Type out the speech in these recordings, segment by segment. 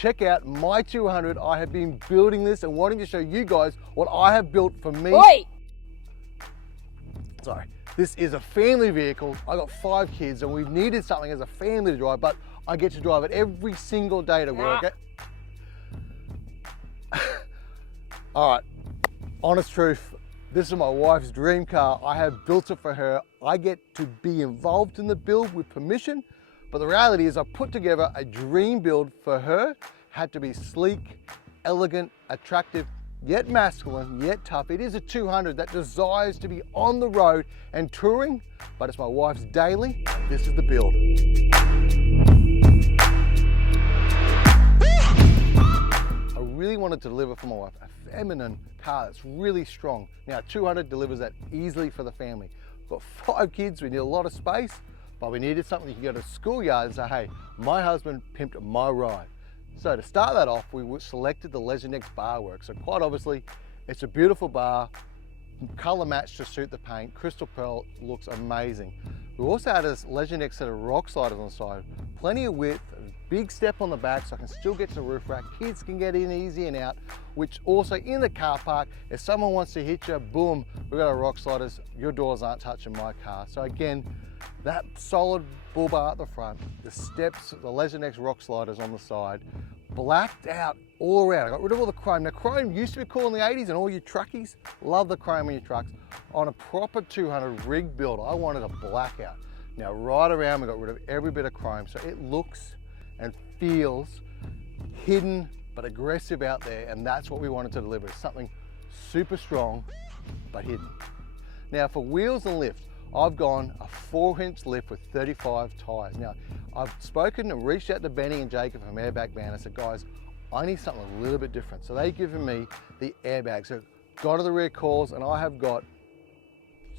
check out my 200. I have been building this and wanting to show you guys what I have built for me. Oi! Sorry, this is a family vehicle. I got 5 kids and we needed something as a family to drive, but I get to drive it every single day to work. All right, honest truth, this is my wife's dream car. I have built it for her. I get to be involved in the build with permission, but the reality is I put together a dream build for her. Had to be sleek, elegant, attractive, yet masculine, yet tough. It is a 200 that desires to be on the road and touring, but it's my wife's daily. This is the build. I really wanted to deliver for my wife a feminine car that's really strong. Now 200 delivers that easily for the family. We've got 5 kids, we need a lot of space, but we needed something you can go to the schoolyard and say, hey, my husband pimped my ride. So to start that off, we selected the Legendnex bar work. So quite obviously, it's a beautiful bar, color matched to suit the paint. Crystal pearl looks amazing. We also had a Legendnex set of rock sliders on the side. Plenty of width, a big step on the back so I can still get to the roof rack. Kids can get in easy and out, which also in the car park, if someone wants to hit you, boom, we've got our rock sliders. Your doors aren't touching my car. So again, that solid bull bar at the front, the steps, the Legendnex rock sliders on the side, blacked out all around. I got rid of all the chrome. Now chrome used to be cool in the 80s and all you truckies love the chrome in your trucks. On a proper 200 rig build, I wanted a blackout. Now right around we got rid of every bit of chrome so it looks and feels hidden but aggressive out there, and that's what we wanted to deliver. Something super strong but hidden. Now for wheels and lift, I've gone a 4-inch lift with 35 tyres. Now, I've spoken and reached out to Benny and Jacob from Airbag Band and said, guys, I need something a little bit different. So they've given me the airbag. So got to the rear calls and I have got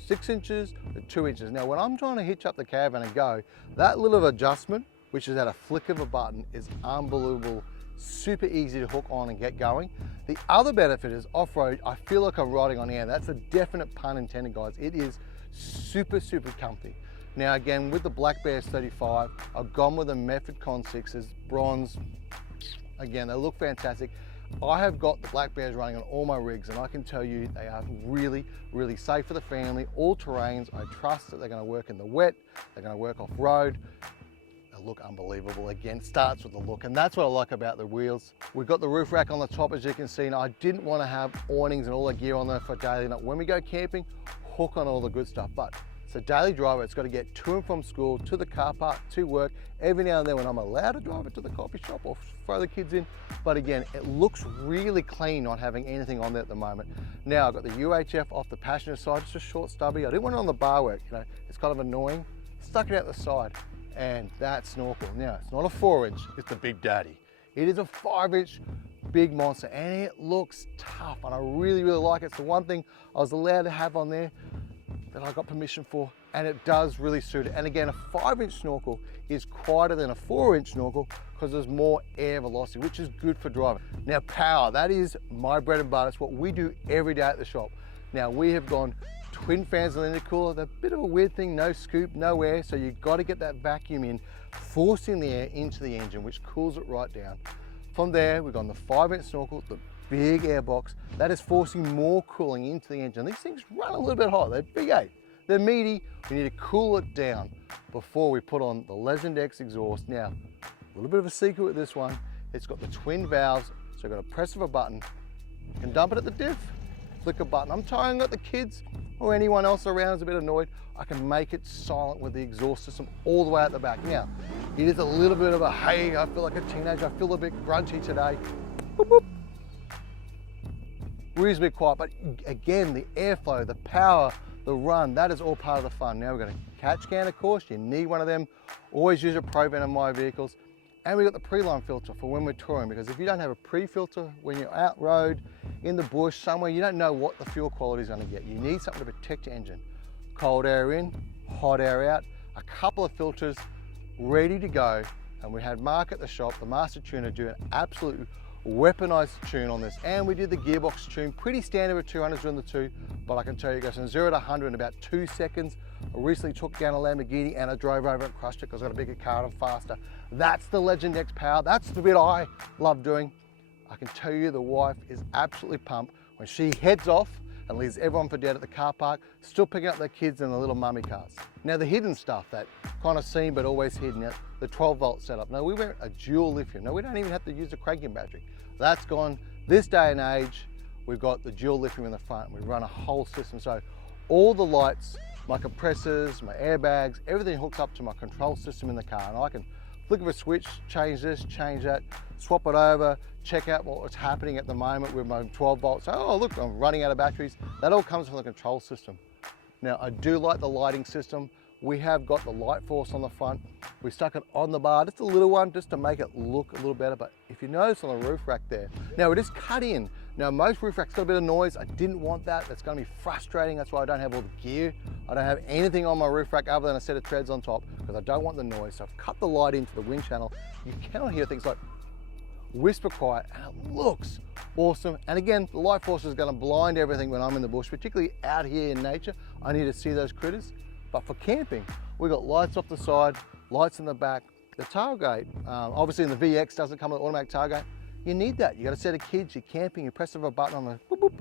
6 inches and 2 inches. Now, when I'm trying to hitch up the caravan and go, that little adjustment, which is at a flick of a button, is unbelievable. Super easy to hook on and get going. The other benefit is off-road, I feel like I'm riding on air. That's a definite pun intended, guys. It is super comfy. Now again, with the Black Bears 35, I've gone with the Method Con 6s, bronze. Again, they look fantastic. I have got the Black Bears running on all my rigs and I can tell you they are really safe for the family, all terrains. I trust that they're going to work in the wet, they're going to work off-road. They look unbelievable. Again, starts with the look, and that's what I like about the wheels. We've got the roof rack on the top, as you can see. Now, I didn't want to have awnings and all the gear on there for daily. Now, when we go camping, hook on all the good stuff, but it's a daily driver. It's got to get to and from school, to the car park, to work, every now and then when I'm allowed to drive it to the coffee shop or throw the kids in. But again, it looks really clean not having anything on there at the moment. Now I've got the UHF off the passenger side, just a short stubby. I didn't want it on the bar work, you know, it's kind of annoying. Stuck it out the side, and that snorkel. Now, it's not a 4-inch, it's the Big Daddy. It is a 5-inch big monster, and it looks tough, and I really like it. It's the one thing I was allowed to have on there that I got permission for, and it does really suit it. And again, a 5-inch snorkel is quieter than a 4-inch snorkel because there's more air velocity, which is good for driving. Now power, that is my bread and butter. It's what we do every day at the shop. Now we have gone twin fans in the intercooler. They're a bit of a weird thing, no scoop, no air, so you've got to get that vacuum in, forcing the air into the engine, which cools it right down. From there, we've gone the 5-inch snorkel, the big air box, that is forcing more cooling into the engine. These things run a little bit hot, they're big 8, they're meaty, we need to cool it down before we put on the Legendnex exhaust. Now, a little bit of a secret with this one, it's got the twin valves, so you've got a press of a button, you can dump it at the diff, flick a button. I'm tiring that the kids or anyone else around is a bit annoyed, I can make it silent with the exhaust system all the way out the back. Now, it is a little bit of a, hey, I feel like a teenager, I feel a bit grungy today. Boop, boop. Reasonably quiet, but again, the airflow, the power, the run, that is all part of the fun. Now we've got a catch can, of course, you need one of them. Always use a Pro-Van in my vehicles. And we've got the pre-line filter for when we're touring, because if you don't have a pre-filter when you're out road, in the bush, somewhere, you don't know what the fuel quality is going to get. You need something to protect your engine. Cold air in, hot air out, a couple of filters ready to go. And we had Mark at the shop, the master tuner, do an absolute weaponized tune on this, and we did the gearbox tune, pretty standard with 200s on the 2, but I can tell you it goes from 0 to 100 in about 2 seconds. I recently took down a Lamborghini and I drove over and crushed it because I got a bigger car and faster. That's the Legend X power. That's the bit I love doing. I can tell you the wife is absolutely pumped when she heads off and leaves everyone for dead at the car park, still picking up their kids in the little mummy cars. Now the hidden stuff that kind of seen but always hidden, the 12-volt setup. Now we went a dual lithium. Now we don't even have to use a cranking battery. That's gone. This day and age, we've got the dual lithium in the front. We run a whole system. So all the lights, my compressors, my airbags, everything hooks up to my control system in the car. And I can flick of a switch, change this, change that, swap it over, check out what's happening at the moment with my 12 volts. So, oh look, I'm running out of batteries. That all comes from the control system. Now I do like the lighting system. We have got the light force on the front. We stuck it on the bar, just a little one, just to make it look a little better. But if you notice on the roof rack there, now it is cut in. Now most roof racks got a bit of noise. I didn't want that. That's gonna be frustrating. That's why I don't have all the gear. I don't have anything on my roof rack other than a set of treads on top because I don't want the noise. So I've cut the light into the wind channel. You cannot hear things like whisper quiet, and it looks awesome. And again, the light force is gonna blind everything when I'm in the bush, particularly out here in nature. I need to see those critters. But for camping, we've got lights off the side, lights in the back. The tailgate, obviously in the VX doesn't come with automatic tailgate. You need that. You got a set of kids, you're camping, you press of a button on the boop, boop,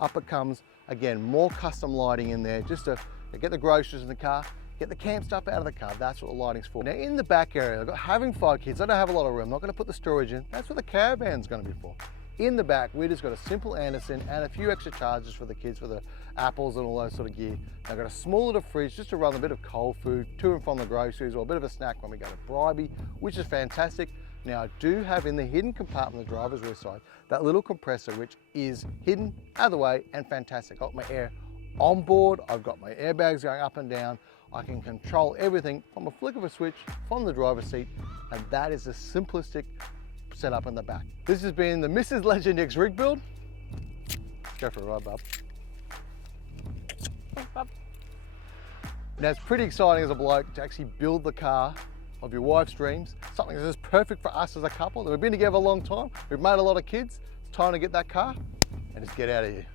up it comes. Again, more custom lighting in there just to get the groceries in the car, get the camp stuff out of the car. That's what the lighting's for. Now in the back area, having 5 kids, I don't have a lot of room. I'm not gonna put the storage in. That's what the caravan's gonna be for. In the back, we just got a simple Anderson and a few extra chargers for the kids for the apples and all those sort of gear. I've got a small little fridge just to run a bit of cold food to and from the groceries or a bit of a snack when we go to Bribie, which is fantastic. Now I do have in the hidden compartment, the driver's rear side, that little compressor which is hidden out of the way and fantastic. I've got my air on board, I've got my airbags going up and down. I can control everything from a flick of a switch from the driver's seat, and that is the simplistic setup in the back. This has been the Mrs. Legend X rig build. Go for a ride, bub. Now it's pretty exciting as a bloke to actually build the car of your wife's dreams, something that's just perfect for us as a couple. We've been together a long time, we've made a lot of kids. It's time to get that car and just get out of here.